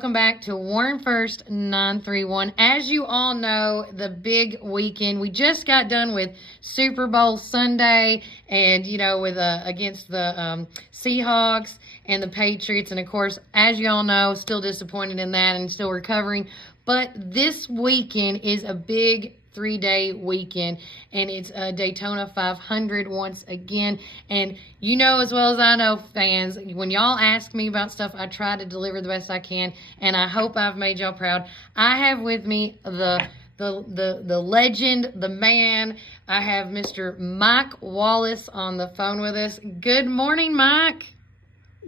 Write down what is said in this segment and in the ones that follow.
Welcome back to Warren First 931. As you all know, the big weekend. We just got done with Super Bowl Sunday, and with against the Seahawks and the Patriots, and of course, as you all know, still disappointed in that and still recovering. But this weekend is a big 3-day weekend, and it's Daytona 500 once again. And you know as well as I know, fans, when y'all ask me about stuff, I try to deliver the best I can, and I hope I've made y'all proud. I have with me the legend, the man. I have Mr. Mike Wallace on the phone with us. Good morning, Mike.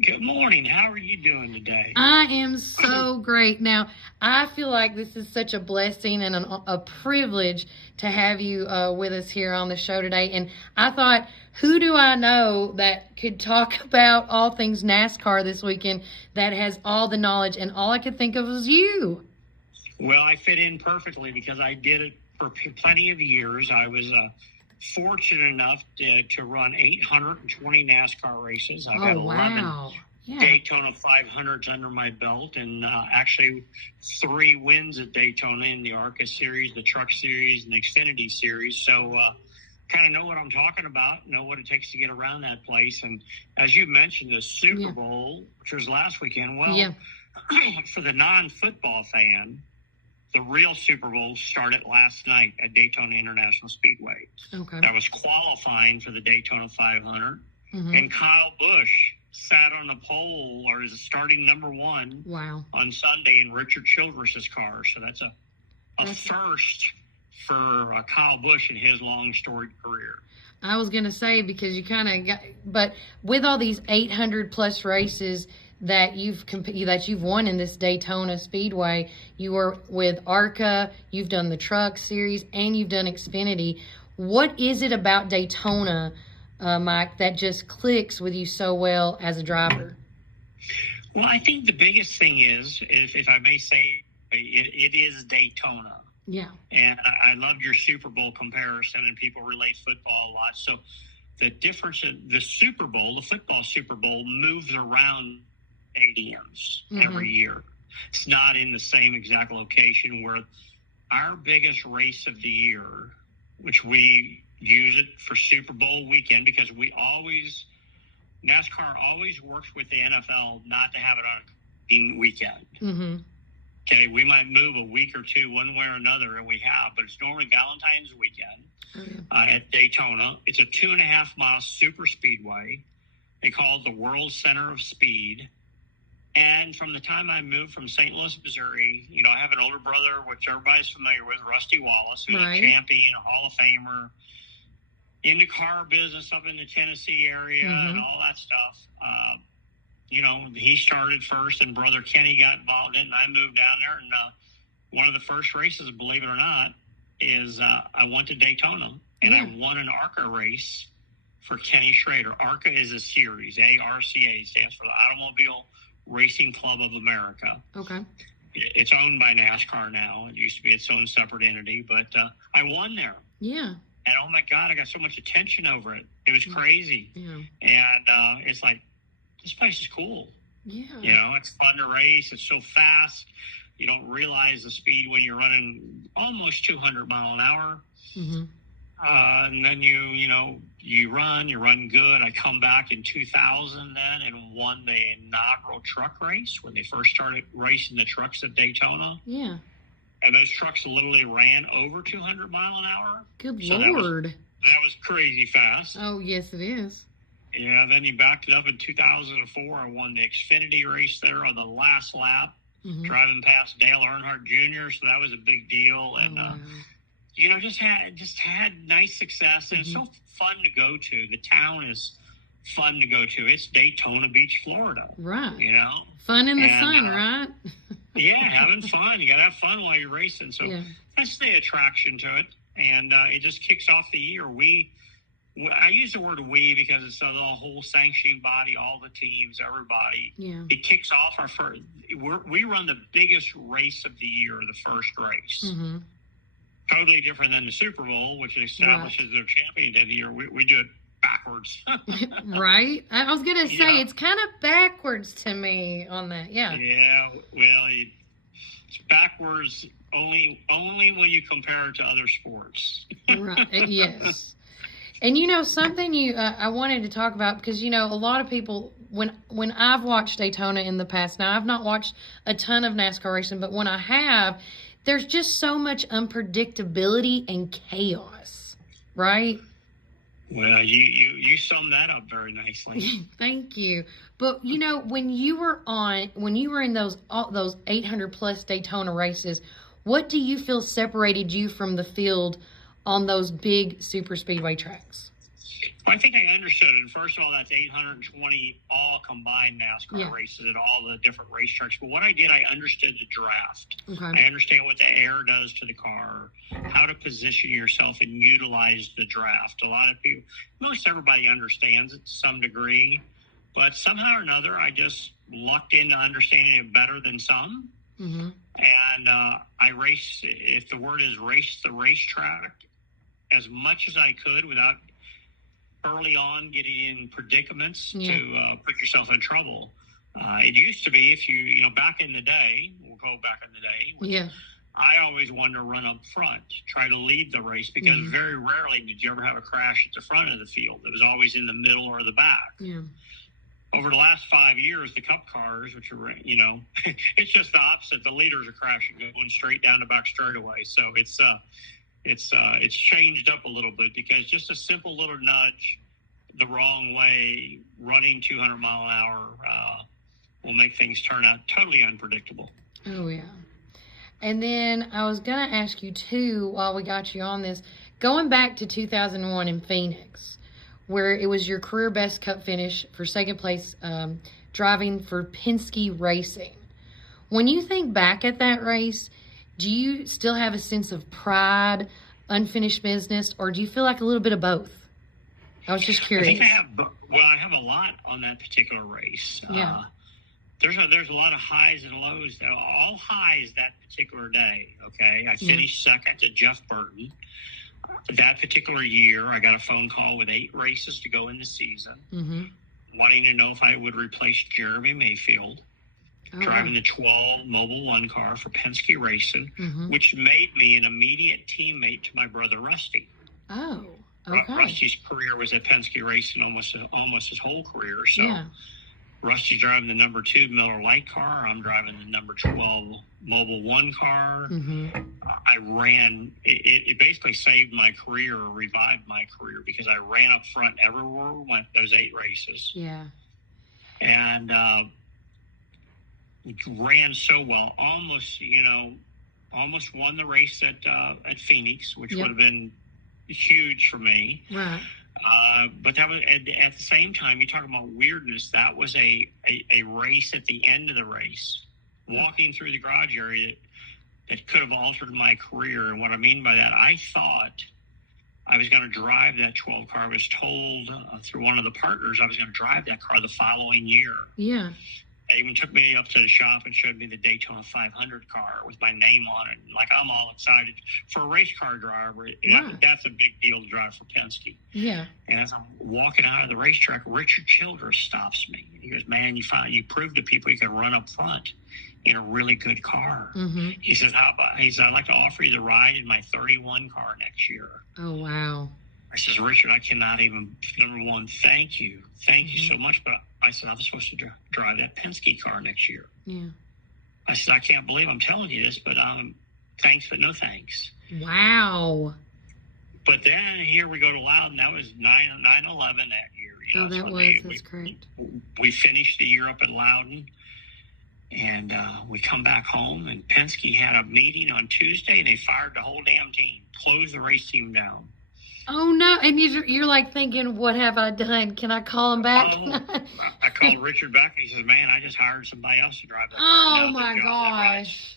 Good morning. How are you doing today? I am so great. Now, I feel like this is such a blessing and a privilege to have you with us here on the show today. And I thought, who do I know that could talk about all things NASCAR this weekend that has all the knowledge? And all I could think of was you. Well, I fit in perfectly because I did it for plenty of years. I was fortunate enough to run 820 NASCAR races. I've got 11 Daytona 500s under my belt, and actually 3 wins at Daytona in the ARCA series, the Truck series, and the Xfinity series. So kind of know what I'm talking about, know what it takes to get around that place. And as you mentioned, the Super Bowl, which was last weekend, for the non-football fan, the real Super Bowl started last night at Daytona International Speedway. Okay. That was qualifying for the Daytona 500. Mm-hmm. And Kyle Busch sat on the pole, or is starting number 1 on Sunday in Richard Childress's car. So that's a first for Kyle Busch in his long storied career. I was going to say, because you kind of got, but with all these 800 plus races that you've won in this Daytona Speedway, you were with ARCA, you've done the Truck Series, and you've done Xfinity. What is it about Daytona, Mike, that just clicks with you so well as a driver? Well, I think the biggest thing is, if I may say, it is Daytona. Yeah. And I love your Super Bowl comparison, and people relate football a lot. So the difference in the Super Bowl, the football Super Bowl, moves around stadiums every year. It's not in the same exact location. Where our biggest race of the year, which we use it for Super Bowl weekend, because NASCAR always works with the NFL not to have it on a weekend. Mm-hmm. Okay, we might move a week or two one way or another, and we have, but it's normally Valentine's weekend at Daytona. It's a 2.5-mile super speedway. They call it the World Center of Speed. And from the time I moved from St. Louis, Missouri, I have an older brother, which everybody's familiar with, Rusty Wallace, who's a champion, a Hall of Famer, in the car business up in the Tennessee area and all that stuff. He started first, and brother Kenny got involved in it, and I moved down there. And one of the first races, believe it or not, is I went to Daytona, and I won an ARCA race for Kenny Schrader. ARCA is a series. ARCA stands for the Automobile Racing Club of America. Okay. It's owned by NASCAR now. It used to be its own separate entity, but I won there. Yeah. And oh my God, I got so much attention over it. It was crazy. Yeah. And it's like, this place is cool. Yeah. It's fun to race. It's so fast. You don't realize the speed when you're running almost 200 mile an hour. Mm-hmm. And then you run good. I come back in 2000 then and won the inaugural truck race when they first started racing the trucks at Daytona. Yeah. And those trucks literally ran over 200 mile an hour. Good Lord. That was crazy fast. Oh, yes, it is. Yeah, then he backed it up in 2004. I won the Xfinity race there on the last lap, driving past Dale Earnhardt Jr., so that was a big deal. And, just had nice success. And it's so fun to go to. The town is fun to go to. It's Daytona Beach, Florida. Right. Fun in the sun, right? Yeah, having fun. You got to have fun while you're racing. So that's the attraction to it. And it just kicks off the year. I use the word we because it's the whole sanctioning body, all the teams, everybody. Yeah. It kicks off our first. We run the biggest race of the year, the first race. Mm-hmm. Totally different than the Super Bowl, which establishes their champion of the year. We do it back backwards. Right? I was going to say, Yeah. it's kind of backwards to me on that. Yeah. Yeah, well, it's backwards only when you compare it to other sports. Right. Yes. And something I wanted to talk about, because a lot of people, when I've watched Daytona in the past, now I've not watched a ton of NASCAR racing, but when I have, there's just so much unpredictability and chaos, right? Well, you summed that up very nicely. Thank you. But when you were in those 800 plus Daytona races, what do you feel separated you from the field on those big super speedway tracks? Well, I think I understood it. First of all, that's 820 all combined NASCAR races at all the different racetracks. But what I did, I understood the draft. Okay. I understand what the air does to the car, how to position yourself and utilize the draft. A lot of people, most everybody understands it to some degree, but somehow or another, I just lucked into understanding it better than some. Mm-hmm. And I race, if the word is race the racetrack, as much as I could without early on getting in predicaments to put yourself in trouble. It used to be if you back in the day, we'll go back in the day. I always wanted to run up front, try to lead the race, because very rarely did you ever have a crash at the front of the field. It was always in the middle or the back. Yeah. Over the last 5 years, the Cup cars, which are, it's just the opposite. The leaders are crashing, going straight down the back straightaway. So it's changed up a little bit, because just a simple little nudge the wrong way, running 200 mile an hour, will make things turn out totally unpredictable. Oh, yeah. And then I was going to ask you, too, while we got you on this, going back to 2001 in Phoenix, where it was your career best Cup finish for second place, driving for Penske Racing. When you think back at that race, do you still have a sense of pride, unfinished business, or do you feel like a little bit of both? I was just curious. I think I have a lot on that particular race. Yeah. There's a lot of highs and lows. All highs that particular day, okay? I finished second to Jeff Burton. That particular year, I got a phone call with 8 races to go in the season, wanting to know if I would replace Jeremy Mayfield, driving the 12 Mobil 1 car for Penske Racing, which made me an immediate teammate to my brother Rusty. Oh, okay. Rusty's career was at Penske Racing almost his whole career. So Rusty's driving the number 2 Miller Lite car. I'm driving the number 12 Mobil 1 car. I ran. It basically saved my career, or revived my career, because I ran up front everywhere we went, those 8 races. Yeah. And ran so well. Almost won the race at Phoenix, which would have been huge for me. Right. But that was at the same time. You talk about weirdness. That was a race at the end of the race, walking through the garage area that could have altered my career. And what I mean by that, I thought I was going to drive that 12 car. I was told through one of the partners I was going to drive that car the following year. Yeah. They even took me up to the shop and showed me the Daytona 500 car with my name on it. Like, I'm all excited. For a race car driver, that's a big deal to drive for Penske. Yeah. And as I'm walking out of the racetrack, Richard Childress stops me. He goes, "Man, you proved to people you can run up front in a really good car." He says, "I'd like to offer you the ride in my 31 car next year." Oh, wow. I says, "Richard, I cannot even, number one, thank you. Thank you so much. But I said, I was supposed to drive that Penske car next year." Yeah. I said, "I can't believe I'm telling you this, but thanks, but no thanks." Wow. But then here we go to Loudon. That was 9/11 that year. That's correct. We finished the year up at Loudon, and we come back home, and Penske had a meeting on Tuesday, and they fired the whole damn team, closed the race team down. Oh, no. And you're like thinking, what have I done? Can I call him back? I called Richard back, and he says, "Man, I just hired somebody else to drive that." Oh, my gosh.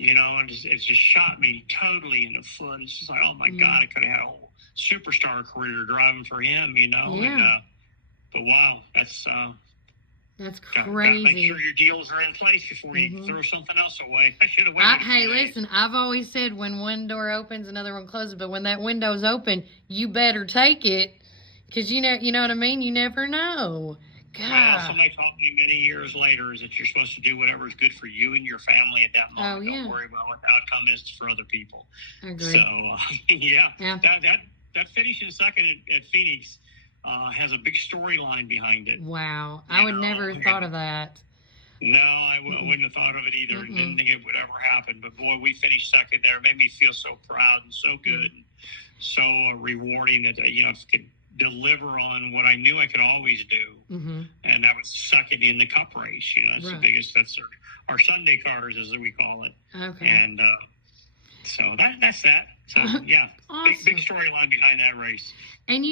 And it just shot me totally in the foot. It's just like, oh, my God, I could have had a whole superstar career driving for him, Yeah. And, but, wow, that's crazy. Gotta make sure your deals are in place before you throw something else away. I should have waited. Hey, listen, I've always said when one door opens, another one closes. But when that window's open, you better take it. Because you know what I mean? You never know. God. Well, somebody taught me many years later is that you're supposed to do whatever is good for you and your family at that moment. Oh, yeah. Don't worry about what the outcome is for other people. I agree. So, yeah. That finishing second at Phoenix has a big storyline behind it. Wow. I would never have thought of that. No, I wouldn't have thought of it either. And didn't think it would ever happen. But, boy, we finished second there. It made me feel so proud and so good and so rewarding that, if I could deliver on what I knew I could always do. And that was second in the Cup race. That's the biggest. That's our Sunday cars, as we call it. Okay. And so that's that. So, yeah, awesome. big storyline behind that race. And,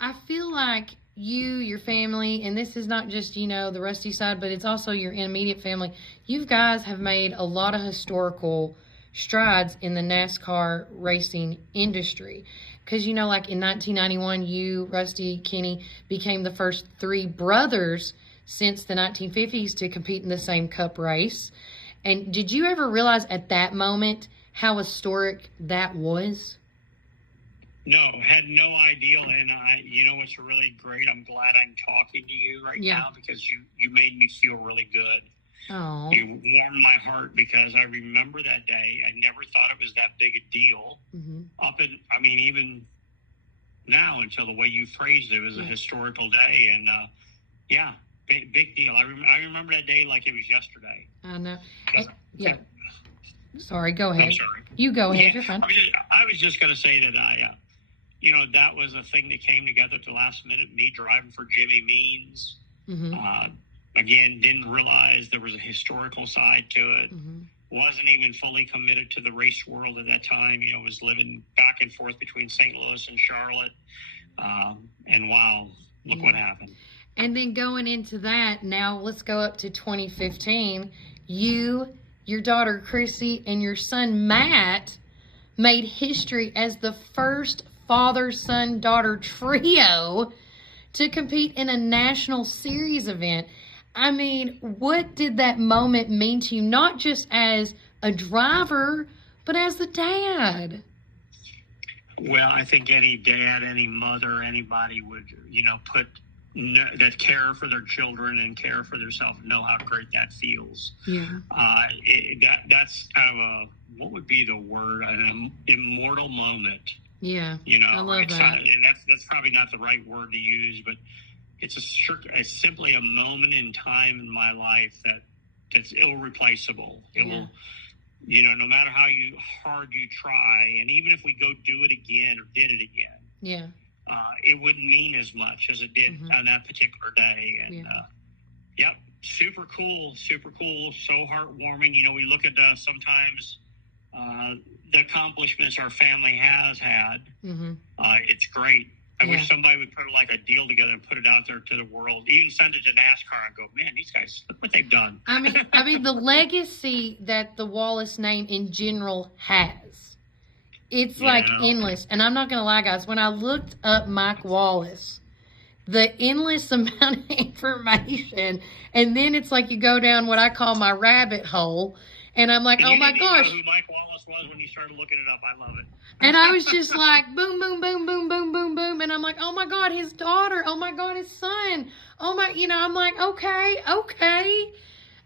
I feel like your family, and this is not just, the Rusty side, but it's also your immediate family. You guys have made a lot of historical strides in the NASCAR racing industry. Because, like in 1991, you, Rusty, Kenny, became the first 3 brothers since the 1950s to compete in the same Cup race. And did you ever realize at that moment how historic that was? No, had no idea. And what's really great? I'm glad I'm talking to you right now because you made me feel really good. Oh. You warmed my heart because I remember that day. I never thought it was that big a deal. Even now, until the way you phrased it, was a historical day. And, big deal. I remember that day like it was yesterday. I know. Sorry, go ahead. I'm sorry. You go ahead. You're fine. I was just going to say that that was a thing that came together at the last minute. Me driving for Jimmy Means. Again, didn't realize there was a historical side to it. Wasn't even fully committed to the race world at that time. Was living back and forth between St. Louis and Charlotte. And wow, look what happened. And then going into that, now let's go up to 2015. You, your daughter Chrissy, and your son Matt made history as the first father, son, daughter trio to compete in a national series event. I mean, what did that moment mean to you, not just as a driver, but as the dad? Well, I think any dad, any mother, anybody would, that care for their children and care for themselves know how great that feels. Yeah. That's kind of what would be the word, an immortal moment. Yeah. I love that. And that's probably not the right word to use, but it's simply a moment in time in my life that's irreplaceable. It will, no matter how hard you try, and even if we go do it again or did it again, it wouldn't mean as much as it did on that particular day. And super cool, so heartwarming. We look at sometimes the accomplishments our family has had. It's great. I wish somebody would put like a deal together and put it out there to the world, even send it to NASCAR and go, man, these guys, look what they've done. I mean, the legacy that the Wallace name in general has, it's like endless. And I'm not going to lie, guys, when I looked up Mike Wallace, the endless amount of information, and then it's like you go down what I call my rabbit hole, and I'm like, oh my gosh. You didn't even know who Mike Wallace was when you started looking it up. I love it. And I was just like, boom, boom, boom, boom, boom, boom, boom. And I'm like, oh my God, his daughter. Oh my God, his son. Oh my, I'm like, okay.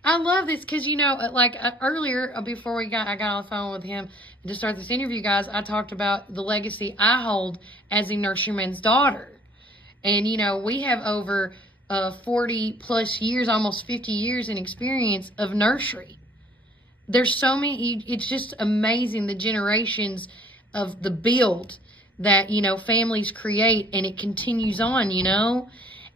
I love this because, earlier before I got on the phone with him to start this interview, guys, I talked about the legacy I hold as a nurseryman's daughter. And, we have over 40 plus years, almost 50 years in experience of nursery. There's so many, it's just amazing the generations of the build that, families create, and it continues on,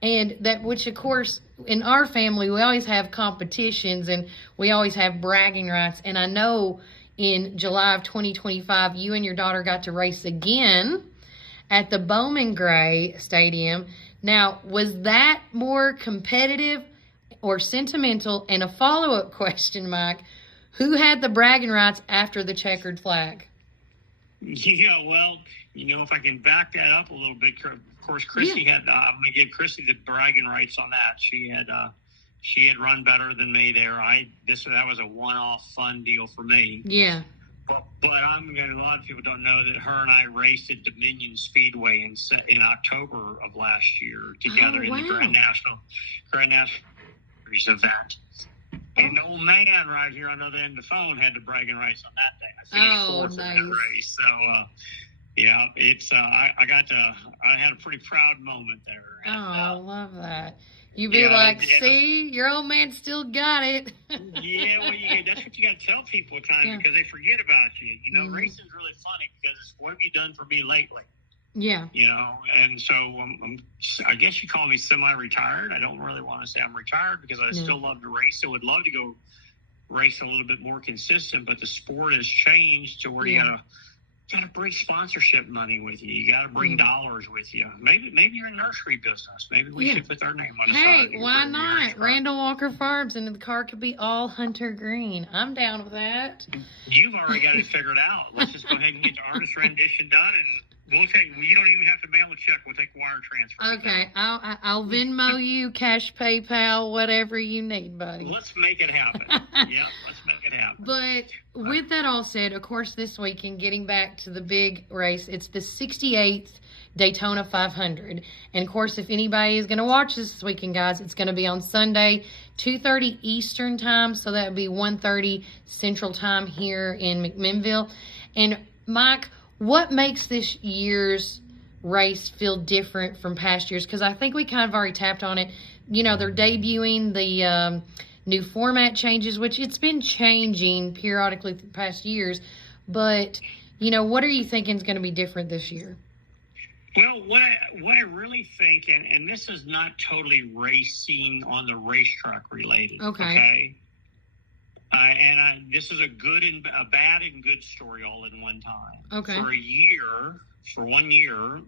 and that, which of course in our family, we always have competitions and we always have bragging rights. And I know in July of 2025, you and your daughter got to race again at the Bowman Gray Stadium. Now, was that more competitive or sentimental? And a follow-up question, Mike, who had the bragging rights after the checkered flag? Yeah, well, if I can back that up a little bit, of course, Chrissy had. I'm going to give Chrissy the bragging rights on that. She had run better than me there. That was a one-off fun deal for me. Yeah. But a lot of people don't know that her and I raced at Dominion Speedway in October of last year together in the Grand National Series event. And the old man right here on the other end of the phone had the bragging rights on that day. I finished fourth in that race. So, yeah, it's I had a pretty proud moment there. And, I love that. You be like, see, your old man still got it. Yeah, well, that's what you got to tell people at times because they forget about you. You know, racing's really funny because it's what have you done for me lately? Yeah. You know, and so I guess you call me semi-retired. I don't really want to say I'm retired because I still love to race. I would love to go race a little bit more consistent, but the sport has changed to where you gotta bring sponsorship money with you. You gotta bring dollars with you. Maybe you're in nursery business. Maybe we should put their name on the side. Hey, why not? Randall Walker Farms, and the car could be all hunter green. I'm down with that. You've already got it figured out. Let's just go ahead and get the artist rendition done, and you don't even have to mail a check. We'll take wire transfer. Okay, I'll Venmo you, cash, PayPal, whatever you need, buddy. Let's make it happen. Let's make it happen. But with that all said, of course, this weekend, getting back to the big race, it's the 68th Daytona 500. And, of course, if anybody is going to watch this weekend, guys, it's going to be on Sunday, 2:30 Eastern time. So that would be 1:30 Central time here in McMinnville. And, Mike, what makes this year's race feel different from past years? Because I think we kind of already tapped on it. You know, they're debuting the new format changes, which it's been changing periodically the past years. But, you know, what are you thinking is going to be different this year? Well, what I really think, and this is not totally racing on the racetrack related. Okay. This is a bad and good story all in one time. Okay. For 1 year,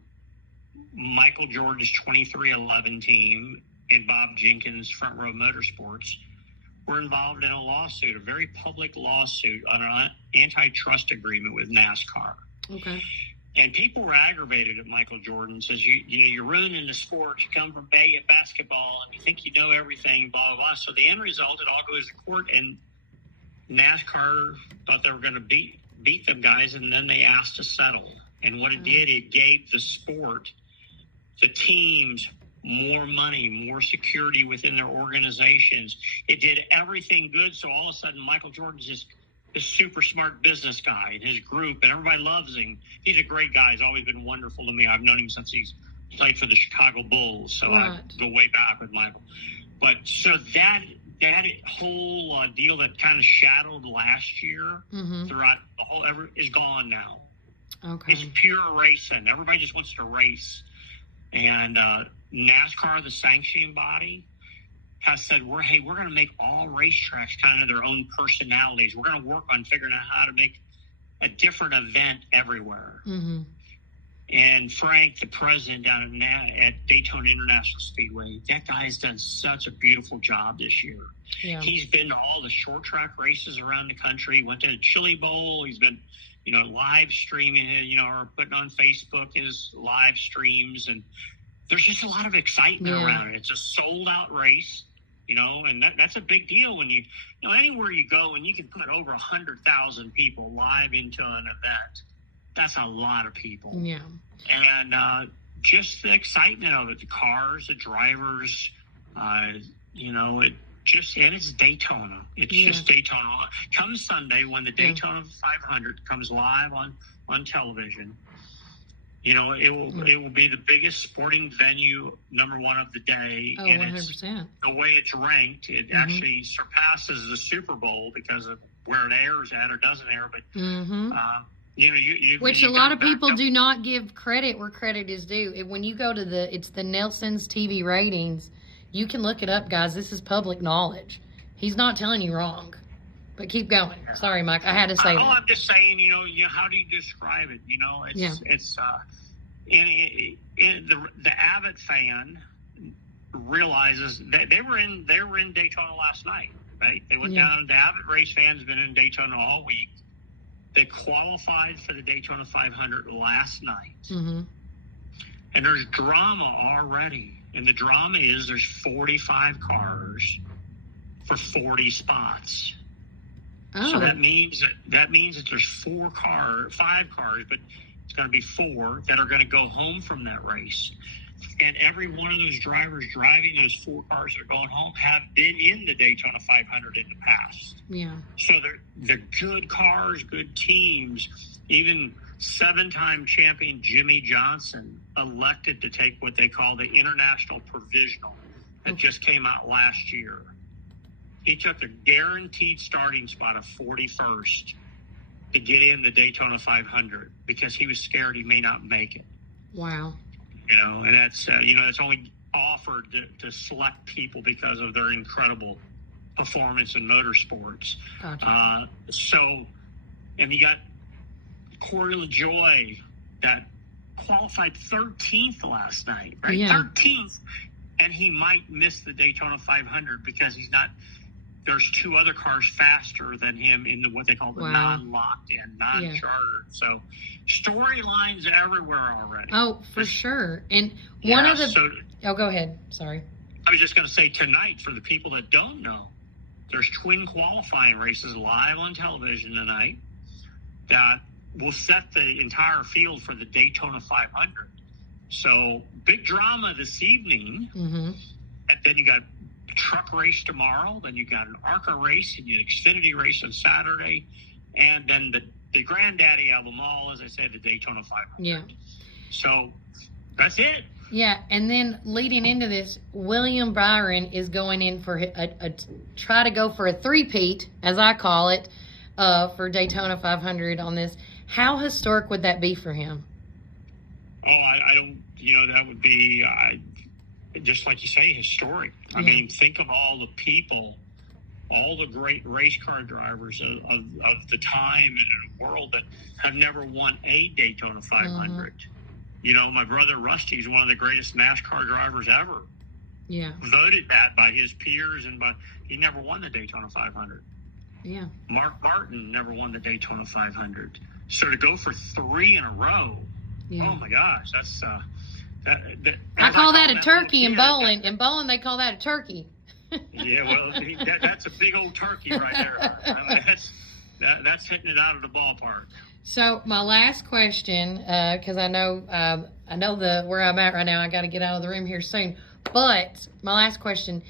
Michael Jordan's 2311 team and Bob Jenkins' Front Row Motorsports were involved in a lawsuit, a very public lawsuit on an antitrust agreement with NASCAR. Okay. And people were aggravated at Michael Jordan. Says, you're ruining the sport. You come from Bay at basketball and you think you know everything, blah, blah, blah. So the end result, it all goes to court, and NASCAR thought they were going to beat them guys, and then they asked to settle. And what it did, it gave the sport, the teams, more money, more security within their organizations. It did everything good. So all of a sudden, Michael Jordan's just this super smart business guy and his group, and everybody loves him. He's a great guy. He's always been wonderful to me. I've known him since he's played for the Chicago Bulls. So I go way back with Michael. But so that whole deal that kind of shadowed last year throughout the whole is gone now. Okay. It's pure racing. Everybody just wants to race. And NASCAR, the sanctioning body, has said, we're going to make all racetracks kind of their own personalities. We're going to work on figuring out how to make a different event everywhere. Mm-hmm. And Frank, the president down at Daytona International Speedway, that guy's done such a beautiful job this year. Yeah. He's been to all the short track races around the country. Went to the Chili Bowl. He's been, live streaming it, or putting on Facebook his live streams. And there's just a lot of excitement around it. It's a sold out race, and that's a big deal when anywhere you go and you can put over 100,000 people live into an event. That's a lot of people. Yeah. And just the excitement of it, the cars, the drivers, it's Daytona. It's just Daytona. Come Sunday when the Daytona 500 comes live on television, it will be the biggest sporting venue, number one of the day. Oh, and 100%. The way it's ranked, it actually surpasses the Super Bowl because of where it airs at or doesn't air. But which a lot of people do not give credit where credit is due. When you go to it's the Nelson's TV ratings, you can look it up, guys. This is public knowledge. He's not telling you wrong. But keep going. Sorry, Mike. I had to say that. I'm just saying, how do you describe it? It's the avid fan realizes that they were in Daytona last night, right? They went down. The avid race fans have been in Daytona all week. They qualified for the Daytona 500 last night. Mm-hmm. And there's drama already. And the drama is there's 45 cars for 40 spots. Oh. So that means that there's 5 cars, but it's going to be 4 that are going to go home from that race. And every one of those drivers driving those 4 cars that are going home have been in the Daytona 500 in the past. Yeah. So they're good cars, good teams. Even 7-time champion Jimmy Johnson elected to take what they call the International Provisional that just came out last year. He took a guaranteed starting spot of 41st to get in the Daytona 500 because he was scared he may not make it. Wow. And that's that's only offered to select people because of their incredible performance in motorsports. Gotcha. And you got Corey LaJoie that qualified 13th last night, right? Yeah. 13th, and he might miss the Daytona 500 because there's 2 other cars faster than him in what they call the non-locked in, non-chartered. So storylines everywhere already. Oh, for sure. And go ahead. Sorry. I was just going to say tonight, for the people that don't know, there's twin qualifying races live on television tonight that will set the entire field for the Daytona 500. So big drama this evening. Mm-hmm. And then you got truck race tomorrow, then you got an ARCA race and an Xfinity race on Saturday, and then the granddaddy of them all, as I said, the Daytona 500. Yeah. So that's it. Yeah, and then leading into this, William Byron is going in for try to go for a three-peat, as I call it, for Daytona 500 on this. How historic would that be for him? Oh, I don't, that would be, just like you say, historic. I mean, think of all the people, all the great race car drivers of the time and in the world that have never won a Daytona 500. My brother Rusty is one of the greatest NASCAR drivers ever. Yeah. Voted that by his peers, he never won the Daytona 500. Yeah. Mark Martin never won the Daytona 500. So to go for 3 in a row, oh my gosh, that's I call that a turkey in bowling. In bowling, they call that a turkey. Yeah, well, that's a big old turkey right there. That's hitting it out of the ballpark. So my last question, because I know where I'm at right now. I got to get out of the room here soon. But my last question: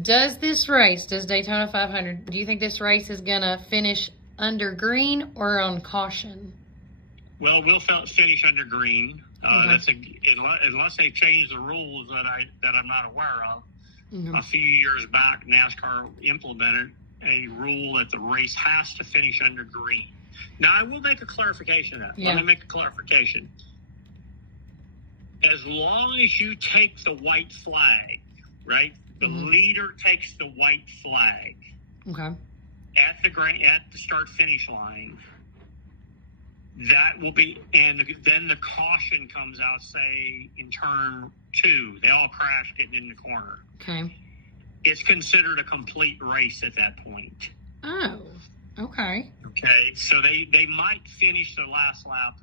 does Daytona 500? Do you think this race is gonna finish under green or on caution? Well, we'll finish under green. That's unless they change the rules that I'm not aware of. Mm-hmm. A few years back, NASCAR implemented a rule that the race has to finish under green. Now, I will make a clarification of that. Let me make a clarification. As long as you take the white flag, right? The leader takes the white flag. Okay. At the start-finish line. That will be, and then the caution comes out, say, in turn 2. They all crash getting in the corner. Okay. It's considered a complete race at that point. Oh, okay. Okay, so they might finish their last lap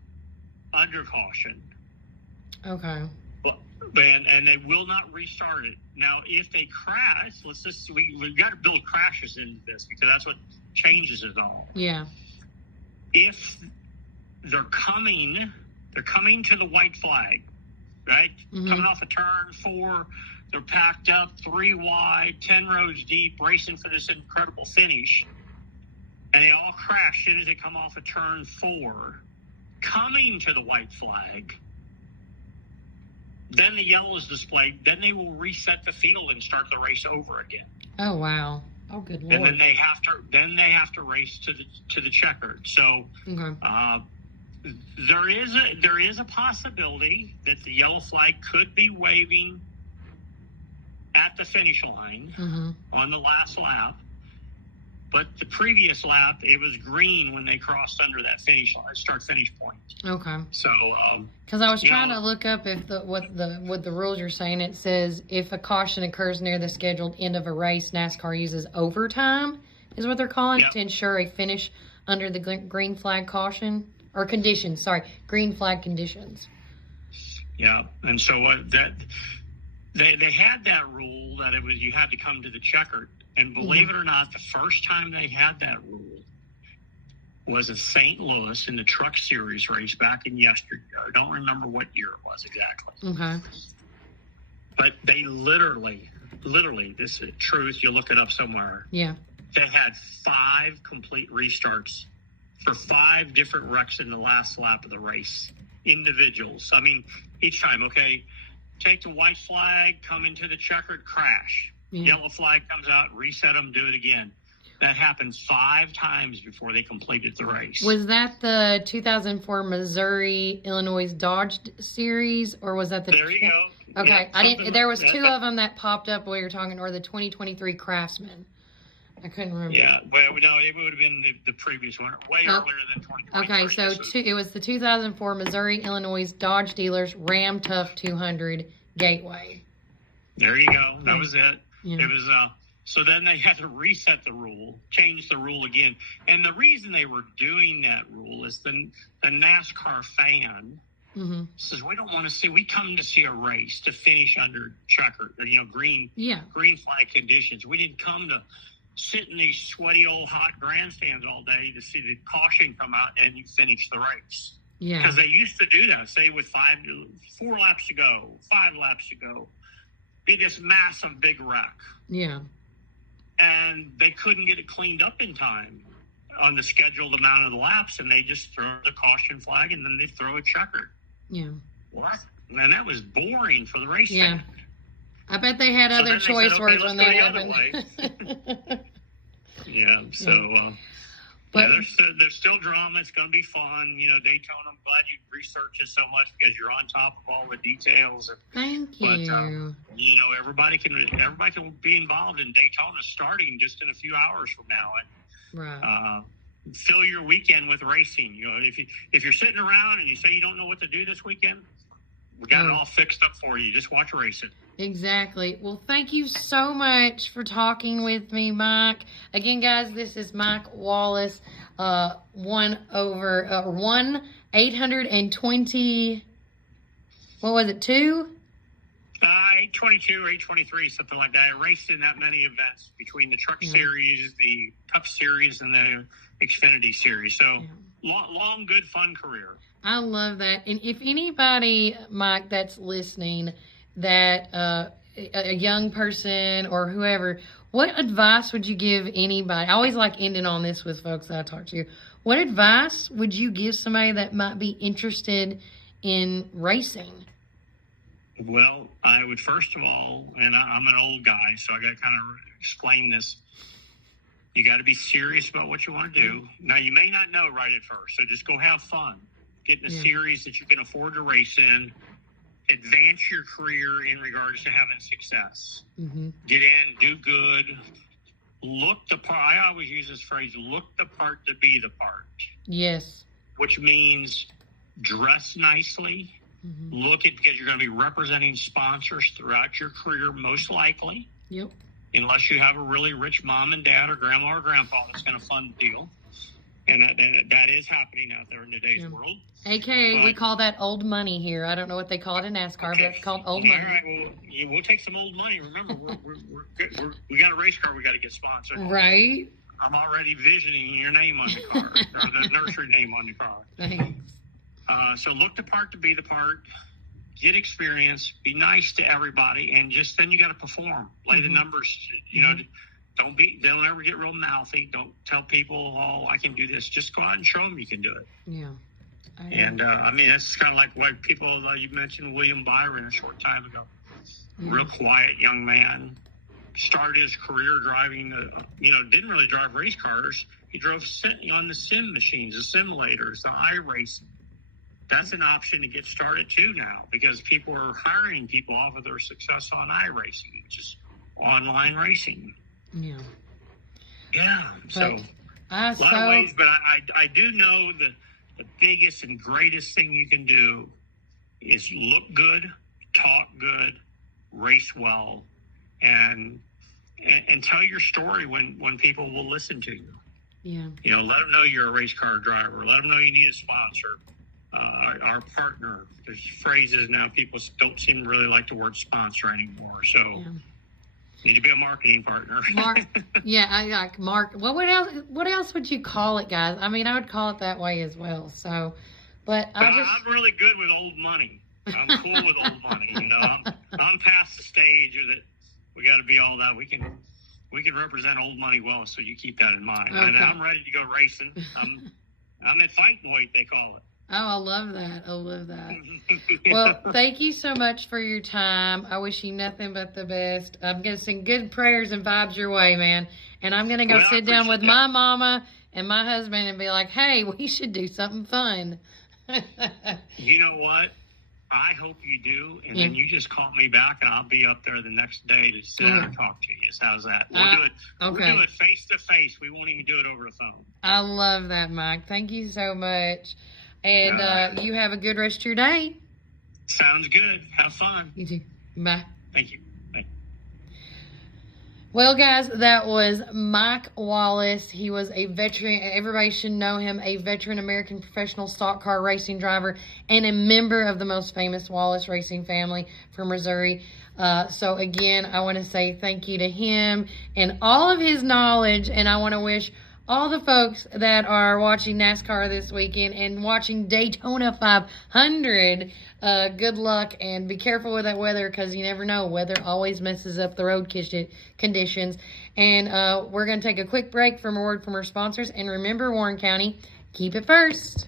under caution. Okay. And they will not restart it. Now, if they crash, we've got to build crashes into this because that's what changes it all. Yeah. If they're coming to the white flag, right? Mm-hmm. Coming off of turn 4, they're packed up 3 wide, 10 rows deep, racing for this incredible finish. And they all crash as soon as they come off of turn 4, coming to the white flag. Then the yellow is displayed. Then they will reset the field and start the race over again. Oh, wow. Oh, good Lord. And then they have to race to the checkered. So, there is a possibility that the yellow flag could be waving at the finish line on the last lap. But the previous lap, it was green when they crossed under that start-finish point. Okay. So, because I was trying to look up if what the rules you're saying. It says if a caution occurs near the scheduled end of a race, NASCAR uses overtime, is what they're calling it, to ensure a finish under the green flag caution or conditions. Sorry, green flag conditions. Yeah, and so that they had that rule that it was you had to come to the checkered. And believe it or not, the first time they had that rule was at St. Louis in the Truck Series race back in yesteryear. I don't remember what year it was exactly. Okay. But they literally, this is truth, you look it up somewhere. Yeah. They had 5 complete restarts for 5 different wrecks in the last lap of the race. Individuals. I mean, each time, okay, take the white flag, come into the checkered, crash. Yellow flag comes out, reset them, do it again. That happened 5 times before they completed the race. Was that the 2004 Missouri Illinois Dodge Series, or was that the? There you go. Okay, Yeah, there was 2 of them that popped up while you were talking, or the 2023 Craftsman. I couldn't remember. Yeah, well, no, it would have been the previous one, way earlier than 2023. Okay, so it was the 2004 Missouri Illinois Dodge Dealers Ram Tough 200 Gateway. There you go. That was it. Yeah. It was. So then they had to reset the rule, change the rule again. And the reason they were doing that rule is the NASCAR fan says, we don't want to see, we come to see a race to finish under checkered, or, green flag conditions. We didn't come to sit in these sweaty old hot grandstands all day to see the caution come out and you finish the race. Yeah. Because they used to do that, say with 4 laps to go, 5 laps to go, be this massive big wreck. Yeah. And they couldn't get it cleaned up in time on the scheduled amount of the laps, and they just throw the caution flag, and then they throw a checker. Yeah. What? And that was boring for the race. Yeah. I bet they had other choice words when that happened. Yeah. So, but there's still drama. It's going to be fun. Daytona. I'm glad you researched it so much because you're on top of all the details. Thank you. But everybody can be involved in Daytona starting just in a few hours from now, and right. Fill your weekend with racing. If you're sitting around and you say you don't know what to do this weekend, we got it all fixed up for you. Just watch racing. Exactly. Well, thank you so much for talking with me, Mike. Again, guys, this is Mike Wallace, 1-820, what was it, 2? 822 or 823, something like that. I raced in that many events between the Truck Series, the Cup Series, and the Xfinity Series. So long, good, fun career. I love that. And if anybody, Mike, that's listening, that a young person or whoever, what advice would you give anybody? I always like ending on this with folks that I talk to. What advice would you give somebody that might be interested in racing? Well, I would first of all, and I'm an old guy, so I got to kind of explain this. You got to be serious about what you want to do. Now, you may not know right at first, so just go have fun. Get in a series that you can afford to race in. Advance your career in regards to having success. Get in, do good. Look the part. I always use this phrase, look the part to be the part. Yes. Which means dress nicely. Look at, because you're going to be representing sponsors throughout your career, most likely. Yep. Unless you have a really rich mom and dad or grandma or grandpa that's going to fund the deal. And that is happening out there in today's world. AKA, we call that old money here. I don't know what they call it in NASCAR, but it's called old money. All right, well, we'll take some old money. Remember, we got a race car we got to get sponsored. Right. I'm already visioning your name on the car, or the nursery name on the car. Thanks. So look the part to be the part. Get experience. Be nice to everybody, and just then you got to perform. Lay the numbers. Don't ever get real mouthy. Don't tell people, oh, I can do this. Just go out and show them you can do it. Yeah. And that's kind of like what people, you mentioned William Byron a short time ago. Real quiet young man. Started his career driving, didn't really drive race cars. He drove on the sim machines, the simulators, the iRacing. That's an option to get started too now, because people are hiring people off of their success on iRacing, which is online racing. Yeah. Yeah. So a lot of ways, but I do know the biggest and greatest thing you can do is look good, talk good, race well, and tell your story when people will listen to you. Yeah. Let them know you're a race car driver. Let them know you need a sponsor. Our partner. There's phrases now. People don't seem to really like the word sponsor anymore. So Need to be a marketing partner. Mark, yeah, I like Mark. Well, what else would you call it, guys? I mean, I would call it that way as well. So, but I'm really good with old money. I'm cool with old money. You know, I'm past the stage that we got to be all that. We can represent old money well. So you keep that in mind. Okay. And I'm ready to go racing. I'm at fighting weight, they call it. Oh, I love that. I love that. Well, thank you so much for your time. I wish you nothing but the best. I'm going to send good prayers and vibes your way, man. And I'm going to go sit down with my mama and my husband and be like, hey, we should do something fun. You know what? I hope you do. And then you just call me back and I'll be up there the next day to sit down and talk to you. So how's that? We'll do it. Okay. We'll do it face to face. We won't even do it over the phone. I love that, Mike. Thank you so much. And you have a good rest of your day. Sounds good. Have fun. You too. Bye. Thank you. Bye. Well, guys, that was Mike Wallace. He was a veteran. Everybody should know him, a veteran American professional stock car racing driver and a member of the most famous Wallace racing family from Missouri. So, again, I want to say thank you to him and all of his knowledge, and I want to wish all the folks that are watching NASCAR this weekend and watching Daytona 500, good luck, and be careful with that weather because you never know. Weather always messes up the road conditions. And we're going to take a quick break from a word from our sponsors. And remember, Warren County, keep it first.